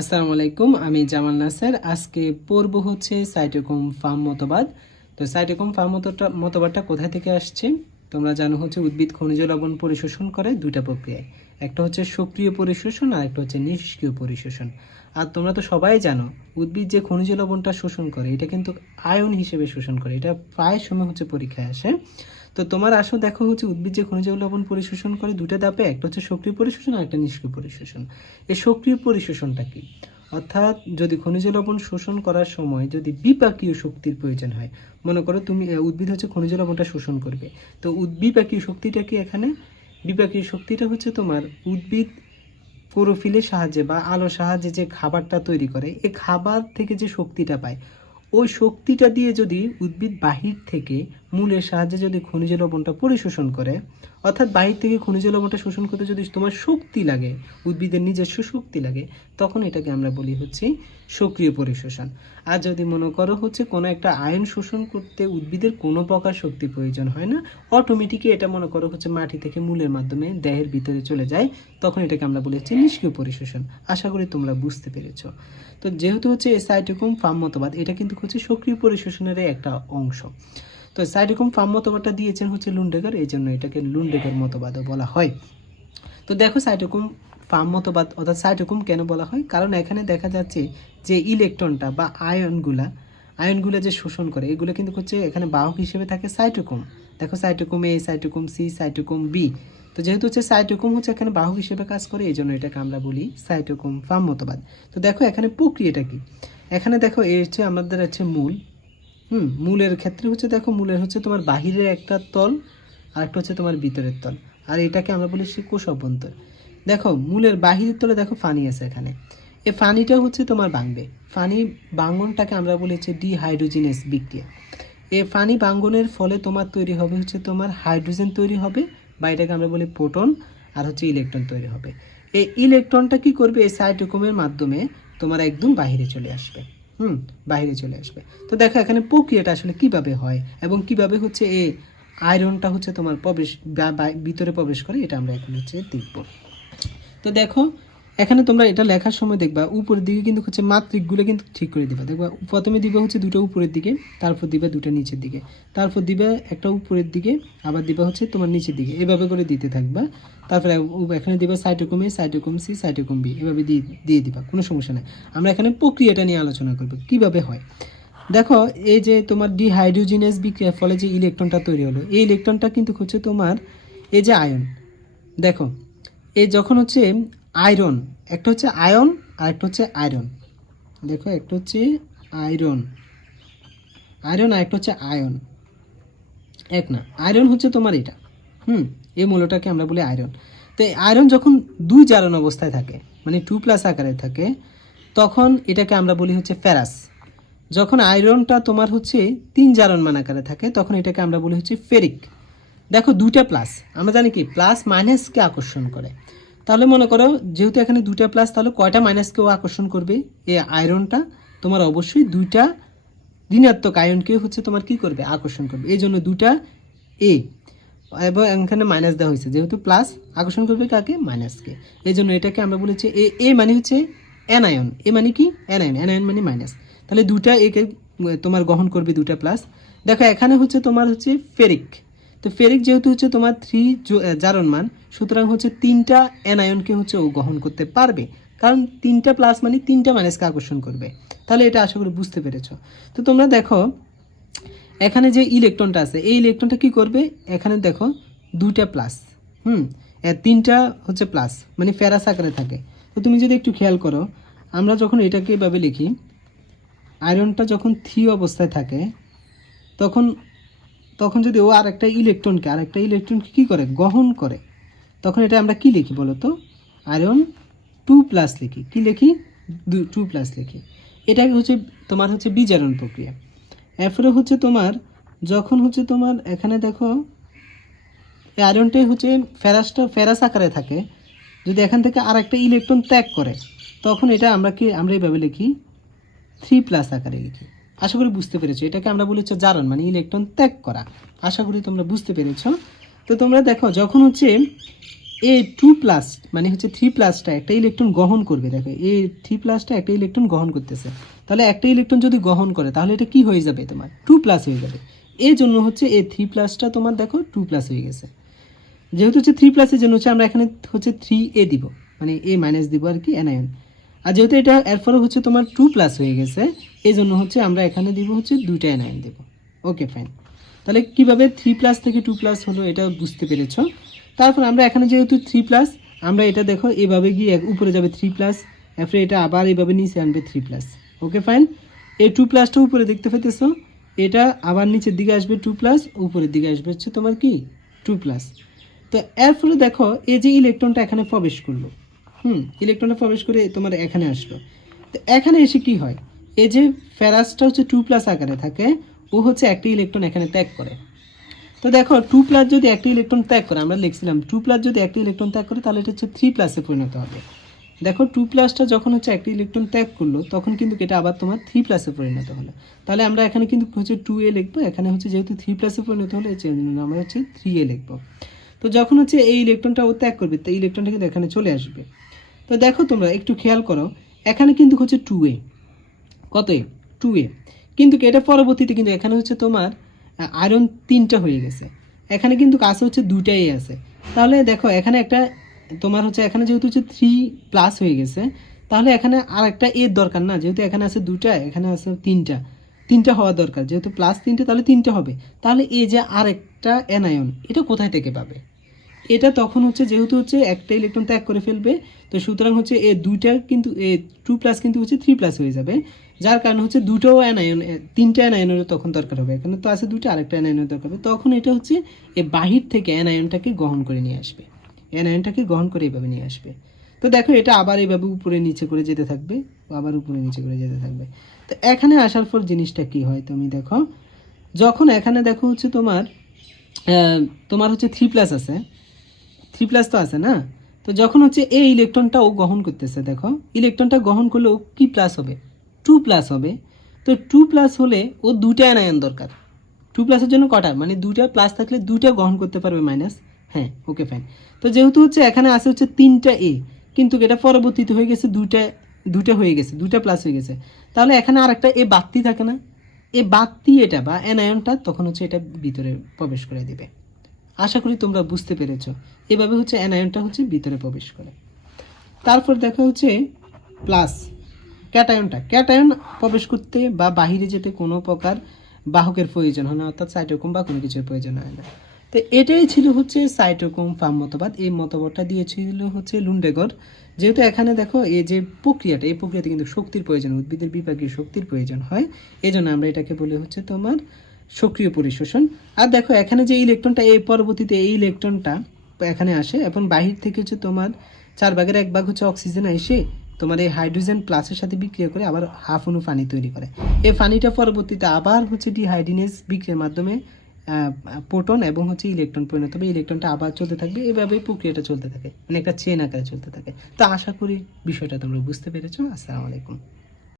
আসসালামু আলাইকুম, আমি জামাল নাসের। আজকে পর্ব হচ্ছে সাইটোকম ফার্ম মতবাদ। তো সাইটোকম ফার্ম মতটা মতবাদটা কোথা থেকে আসছে? তোমরা জানো হচ্ছে উদ্ভিদ খনিজ লবণ পরিশোষণ করে দুইটা প্রক্রিয়ায়। একটা হচ্ছে সক্রিয় পরিশোষণ আর একটা হচ্ছে নিষ্ক্রিয় পরিশোষণ। আর তোমরা তো সবাই জানো, উদ্ভিদ যে খনিজ লবণটা শোষণ করে, এটা কিন্তু আয়ন হিসেবে শোষণ করে, এটা প্রায় সময় হচ্ছে পরীক্ষায় আসে। তো তোমার আসো দেখো হচ্ছে উদ্ভিদ যে খনিজ লবণ পরিশোষণ করে দুটো ধাপে, একটা হচ্ছে সক্রিয় পরিশোষণ আর একটা নিষ্ক্রিয় পরিশোষণ। এই সক্রিয় পরিশোষণটা কি? অর্থাৎ যদি খনিজ লবণ শোষণ করার সময় যদি বিপাকীয় শক্তির প্রয়োজন হয়, মনে করো তুমি উদ্ভিদ হচ্ছে খনিজ লবণটা শোষণ করবে। তো বিপাকীয় শক্তিটা কি এখানে? বিপাকীয় শক্তিটা হচ্ছে তোমার উদ্ভিদ ক্লোরোফিলের সাহায্যে বা আলোর সাহায্যে যে খাবারটা তৈরি করে এই খাবার থেকে যে শক্তিটা পায়, ওই শক্তিটা দিয়ে যদি উদ্ভিদ বাহির থেকে মূলের সাহায্যে যদি খনিজ লবণটা পরিশোষণ করে, অর্থাৎ বাহির থেকে খনিজ লবণটা শোষণ করতে যদি তোমার শক্তি লাগে, উদ্ভিদের নিজস্ব শক্তি লাগে, তখন এটাকে আমরা বলি হচ্ছে সক্রিয় পরিশোষণ। আর যদি মনে করো হচ্ছে কোনো একটা আয়ন শোষণ করতে উদ্ভিদের কোনো প্রকার শক্তি প্রয়োজন হয় না অটোমেটিকই এটা মনে করো হচ্ছে মাটি থেকে মূলের মাধ্যমে দেহের ভিতরে চলে যায়, তখন এটাকে আমরা বলি হচ্ছে নিষ্ক্রিয় পরিশোষণ। আশা করি তোমরা বুঝতে পেরেছ। তো যেহেতু হচ্ছে এই সাইটোকম ফার্ম মতবাদ, এটা কিন্তু হচ্ছে সক্রিয় পরিশোষণের একটা অংশ। তো সাইটোকম ফার্ম মতবাদটা দিয়েছেন হচ্ছে লুন্ডেগার এই জন্য এটাকে লুন্ডেগার মতবাদও বলা হয়। তো দেখো সাইটোকম ফার্ম মতবাদ অর্থাৎ সাইটোকম কেন বলা হয়? কারণ এখানে দেখা যাচ্ছে যে ইলেকট্রনটা বা আয়নগুলা, আয়নগুলো যে শোষণ করে, এগুলো কিন্তু হচ্ছে এখানে বাহক হিসেবে থাকে সাইটোকম দেখো সাইটোকম এ সাইটোকম সি সাইটোকম বি। তো যেহেতু হচ্ছে সাইটোকম হচ্ছে এখানে বাহক হিসেবে কাজ করে এই জন্য এটাকে আমরা বলি সাইটোকম ফার্ম মতবাদ। তো দেখো এখানে প্রক্রিয়াটা কি? এখানে দেখো এ হচ্ছে আমাদের হচ্ছে মূল। হুম, মূলের ক্ষেত্রে হচ্ছে দেখো, মূলের হচ্ছে তোমার বাহিরের একটা তল আর একটা হচ্ছে তোমার ভিতরের তল। আর এটাকে আমরা বলি সে কোষ অভ্যন্তর। দেখো, মূলের বাহিরের তলে দেখো ফানি আছে এখানে। এই ফানিটা হচ্ছে তোমার বাংবে ফানি বাঙ্গনটাকে আমরা বলি হচ্ছে ডিহাইড্রোজিনেস বিক্রিয়া এই ফানি বাঙ্গনের ফলে তোমার তৈরি হবে হচ্ছে তোমার হাইড্রোজেন তৈরি হবে, বা এটাকে আমরা বলি প্রোটন আর হচ্ছে ইলেকট্রন তৈরি হবে। এই ইলেকট্রনটা কি করবে? এই সাইটোকমের মাধ্যমে তোমার একদম বাহিরে চলে আসবে। হুম, বাইরে চলে আসবে। তো দেখো, এখানে প্রক্রিয়াটা আসলে কীভাবে হয় এবং কীভাবে হচ্ছে এ আয়রনটা হচ্ছে তোমার প্রবেশ ভিতরে প্রবেশ করে, এটা আমরা এখন হচ্ছে দেখব। তো দেখো এখানে তোমরা এটা লেখার সময় দেখবা, উপরের দিকে কিন্তু হচ্ছে মাত্রিকগুলো কিন্তু ঠিক করে দিবা। দেখবা, প্রথমে দিবে হচ্ছে দুটো উপরের দিকে, তারপর দিবে দুটো নিচের দিকে। তারপর দিবে একটা উপরের দিকে, আবার দিবা হচ্ছে তোমার নিচের দিকে। এভাবে করে দিতে থাকবা। তারপরে এখানে দিবা সাইটোকম এ সাইটোকম সি সাইটোকম বি এভাবে দিয়ে দিয়ে দিবা, কোনো সমস্যা নেই। আমরা এখানে প্রক্রিয়াটা নিয়ে আলোচনা করব, কীভাবে হয়? দেখো, এই যে তোমার ডিহাইড্রোজিনাস বিক্রিয়ার ফলে যে ইলেকট্রনটা তৈরি হলো, এই ইলেকট্রনটা কিন্তু হচ্ছে তোমার, এই যে আয়ন দেখো, এই যখন হচ্ছে আয়রন। একটা হচ্ছে আয়ন আর একটা হচ্ছে আয়রন। দেখো, একটা হচ্ছে আয়রন। আয়রন আর একটা হচ্ছে আয়ন। এক না, আয়রন হচ্ছে তোমার এটা। হুম, এই মূলটাকে আমরা বলি আয়রন। তো এই আয়রন যখন দুই জারণ অবস্থায় থাকে মানে টু প্লাস আকারে থাকে, তখন এটাকে আমরা বলি হচ্ছে ফেরাস। যখন আয়রনটা তোমার হচ্ছে তিন জারণ মান আকারে থাকে, তখন এটাকে আমরা বলি হচ্ছে ফেরিক। দেখো, দুইটা প্লাস। আমরা জানি কি, প্লাস মাইনাসকে আকর্ষণ করে। তাহলে মনে করো, যেহেতু এখানে দুইটা প্লাস তাহলে কয়টা মাইনাসকেও আকর্ষণ করবে? এই আয়রনটা তোমার অবশ্যই দুইটা ঋণাত্মক আয়নকে হচ্ছে তোমার কি করবে? আকর্ষণ করবে। এই জন্য দুটা এ এবং এখানে মাইনাস দেওয়া হয়েছে। যেহেতু প্লাস আকর্ষণ করবে কাকে? মাইনাসকে এই জন্য এটাকে আমরা বলেছি এ এ মানে হচ্ছে অ্যানায়ন এ মানে কি? অ্যানায়ন অ্যানায়ন মানে মাইনাস তাহলে দুটা একে তোমার গ্রহণ করবে দুটা প্লাস দেখো, এখানে হচ্ছে তোমার হচ্ছে ফেরিক তো ফেরিক যেহেতু হচ্ছে তোমার থ্রি জারণ মান, সুতরাং হচ্ছে তিনটা অ্যানায়নকে হচ্ছে ও গ্রহণ করতে পারবে। কারণ তিনটা প্লাস মানে তিনটা মাইনাসকে আকর্ষণ করবে। তাহলে এটা আশা করি বুঝতে পেরেছ। তো তোমরা দেখো, এখানে যে ইলেকট্রনটা আছে, এই ইলেকট্রনটা কি করবে? এখানে দেখো, দুইটা প্লাস হুম? তিনটা হচ্ছে প্লাস মানে ফেরাস আকারে থাকে। তো তুমি যদি একটু খেয়াল করো, আমরা যখন এটাকে এভাবে লিখি আয়রনটা যখন থ্রি অবস্থায় থাকে, তখন তখন যদি ও আর একটা ইলেকট্রনকে আর একটা ইলেকট্রনকে কী করে? গ্রহণ করে। তখন এটা আমরা কি লিখি বলো তো আয়রন টু প্লাস লিখি। কি লিখি? টু প্লাস লিখি। এটাকে হচ্ছে তোমার হচ্ছে বিজারণ প্রক্রিয়া। এরপরে হচ্ছে তোমার, যখন হচ্ছে তোমার এখানে দেখো আয়রনটাই হচ্ছে ফেরাসটা ফেরাস আকারে থাকে। যদি এখান থেকে আর একটা ইলেকট্রন ত্যাগ করে, তখন এটা আমরা কি, আমরা এইভাবে লিখি থ্রি প্লাস আকারে লিখি। আশা করি বুঝতে পেরেছ। এটাকে আমরা বলি হচ্ছে জারণ মানে ইলেকট্রন ত্যাগ করা। আশা করি তোমরা বুঝতে পেরেছ। তো তোমরা দেখো, যখন হচ্ছে এ টু প্লাস মানে হচ্ছে থ্রি প্লাসটা একটা ইলেকট্রন গ্রহণ করবে, দেখো এ থ্রি প্লাসটা একটা ইলেকট্রন গ্রহণ করতেছে। তাহলে একটা ইলেকট্রন যদি গ্রহণ করে, তাহলে এটা কি হয়ে যাবে তোমার? টু প্লাস হয়ে যাবে। এই জন্য হচ্ছে এ থ্রি প্লাসটা তোমার দেখো টু প্লাস হয়ে গেছে। যেহেতু হচ্ছে থ্রি প্লাসের জন্য হচ্ছে আমরা এখানে হচ্ছে থ্রি এ দিব মানে এ মাইনাস দিব আর কি অ্যানায়ন আর যেহেতু এটা এরপরে হচ্ছে তোমার টু প্লাস হয়ে গেছে এই জন্য হচ্ছে আমরা এখানে দিব হচ্ছে দুইটা নাইন দেবো। ওকে ফাইন তাহলে কীভাবে থ্রি প্লাস থেকে টু প্লাস হলো এটা বুঝতে পেরেছ? তারপর আমরা এখানে যেহেতু থ্রি প্লাস আমরা এটা দেখো, এভাবে গিয়ে উপরে যাবে থ্রি প্লাস এরপরে এটা আবার এভাবে নিচে আনবে থ্রি প্লাস ওকে ফাইন এই টু প্লাসটা উপরে দেখতে পেতেছো এটা আবার নিচের দিকে আসবে টু প্লাস উপরের দিকে আসবে হচ্ছে তোমার কি? টু প্লাস তো এর ফলে দেখো, এই যে ইলেকট্রনটা এখানে প্রবেশ করল হুম ইলেকট্রনটা প্রবেশ করে তোমার এখানে আসলো। তো এখানে এসে কি হয়? এই যে ফেরাসটা হচ্ছে টু প্লাস আকারে থাকে, ও হচ্ছে একটা ইলেকট্রন এখানে ত্যাগ করে। তো দেখো টু প্লাস যদি একটা ইলেকট্রন ত্যাগ করে, আমরা লিখছিলাম টু প্লাস যদি একটা ইলেকট্রন ত্যাগ করে, তাহলে এটা হচ্ছে থ্রি প্লাসে পরিণত হবে। দেখো টু প্লাসটা যখন হচ্ছে একটা ইলেকট্রন ত্যাগ করল, তখন কিন্তু এটা আবার তোমার থ্রি প্লাসে পরিণত হলো। তাহলে আমরা এখানে কিন্তু হচ্ছে টু এ লিখব, এখানে হচ্ছে যেহেতু থ্রি প্লাসে পরিণত হলো, এই জন্য আমরা হচ্ছে থ্রি এ লিখব। তো যখন হচ্ছে এই ইলেকট্রনটা ও ত্যাগ করবে, তো ইলেকট্রনটা কিন্তু এখানে চলে আসবে। তো দেখো তোমরা, একটু খেয়াল করো, এখানে কিন্তু হচ্ছে টু এ কত এ টু এ কিন্তু এটা পরবর্তীতে কিন্তু এখানে হচ্ছে তোমার আয়রন তিনটা হয়ে গেছে। এখানে কিন্তু কাছে হচ্ছে দুটাই আছে। তাহলে দেখো, এখানে একটা, তোমার হচ্ছে এখানে যেহেতু হচ্ছে থ্রি প্লাস হয়ে গেছে, তাহলে এখানে আর একটা এর দরকার না। যেহেতু এখানে আছে দুটা এখানে আছে তিনটা। তিনটা হওয়া দরকার। যেহেতু প্লাস তিনটে, তাহলে তিনটে হবে। তাহলে এই যে আর একটা অ্যানায়ন এটা কোথায় থেকে পাবে? এটা তখন হচ্ছে যেহেতু হচ্ছে একটা ইলেকট্রন ত্যাগ করে ফেলবে, তো সুতরাং হচ্ছে এ দুইটা কিন্তু, এ টু প্লাস কিন্তু হচ্ছে থ্রি প্লাস হয়ে যাবে, যার কারণে হচ্ছে দুটো অ্যানায়ন তিনটা অ্যানায়নেরও তখন দরকার হবে। এখানে তো আছে দুটো, আরেকটা অ্যানায়নের দরকার হবে। তখন এটা হচ্ছে এ বাহির থেকে অ্যানায়নটাকে গ্রহণ করে নিয়ে আসবে। অ্যানায়নটাকে গ্রহণ করে এইভাবে নিয়ে আসবে। তো দেখো এটা আবার এইভাবে উপরে নিচে করে যেতে থাকবে, আবার উপরে নিচে করে যেতে থাকবে। তো এখানে আসার পর জিনিসটা কি হয় তুমি দেখো, যখন এখানে দেখো হচ্ছে তোমার তোমার হচ্ছে থ্রি প্লাস আছে থ্রি প্লাস তো আছে না? তো যখন হচ্ছে এই ইলেকট্রনটা ও গ্রহণ করতেছে, দেখো ইলেকট্রনটা গ্রহণ করলে ও কি প্লাস হবে? টু প্লাস হবে। তো টু প্লাস হলে ও দুটা অ্যানায়ন দরকার। টু প্লাসের জন্য কটা? মানে দুটা প্লাস থাকলে দুটা গ্রহণ করতে পারবে মাইনাস হ্যাঁ ওকে ফাইন তো যেহেতু হচ্ছে এখানে আছে হচ্ছে তিনটা এ কিন্তু এটা পরবর্তীতে হয়ে গেছে দুটা দুটা হয়ে গেছে দুটা প্লাস হয়ে গেছে। তাহলে এখানে আর একটা এ বাড়তি থাকে না? এ বাড়তি এটা বা অ্যানায়নটা তখন হচ্ছে এটা ভিতরে প্রবেশ করে দিবে। আশা করি তোমরা বুঝতে পেরেছ। এভাবে হচ্ছে অ্যানায়নটা হচ্ছে ভিতরে প্রবেশ করে। তারপর দেখা হচ্ছে প্লাস ক্যাটায়নটা। ক্যাটায়ন প্রবেশ করতে বা বাহিরে যেতে কোনো প্রকার বাহকের প্রয়োজন হয় না, অর্থাৎ সাইটোকম বা কোনো কিছুর প্রয়োজন হয় না। তো এটাই ছিল হচ্ছে সাইটোকম ফার্ম মতবাদ। এই মতবাদটা দিয়েছিল হচ্ছে লুন্ডেগর। যেহেতু এখানে দেখো এই যে প্রক্রিয়াটা, এই প্রক্রিয়াতে কিন্তু শক্তির প্রয়োজন, উদ্ভিদের বিপাকীয় শক্তির প্রয়োজন হয়। এই জন্য আমরা এটাকে বলে হচ্ছে তোমার সক্রিয় পরিশোষণ। আর দেখো, এখানে যে ইলেকট্রনটা, এই পরবর্তীতে এই ইলেকট্রনটা এখানে আসে। এবং বাহির থেকে হচ্ছে তোমার চার ভাগের এক ভাগ হচ্ছে অক্সিজেন এসে তোমার এই হাইড্রোজেন প্লাসের সাথে বিক্রিয়া করে আবার হাফ অনু পানি তৈরি করে। এই পানিটা পরবর্তীতে আবার হচ্ছে ডিহাইড্রিনেস বিক্রিয়ার মাধ্যমে প্রোটন এবং হচ্ছে ইলেকট্রন পরিণত হবে। ইলেকট্রনটা আবার চলতে থাকবে। এভাবেই প্রক্রিয়াটা চলতে থাকে। মানে একটা চেন আকারে চলতে থাকে। তো আশা করি বিষয়টা তোমরা বুঝতে পেরেছ। আসসালামু আলাইকুম।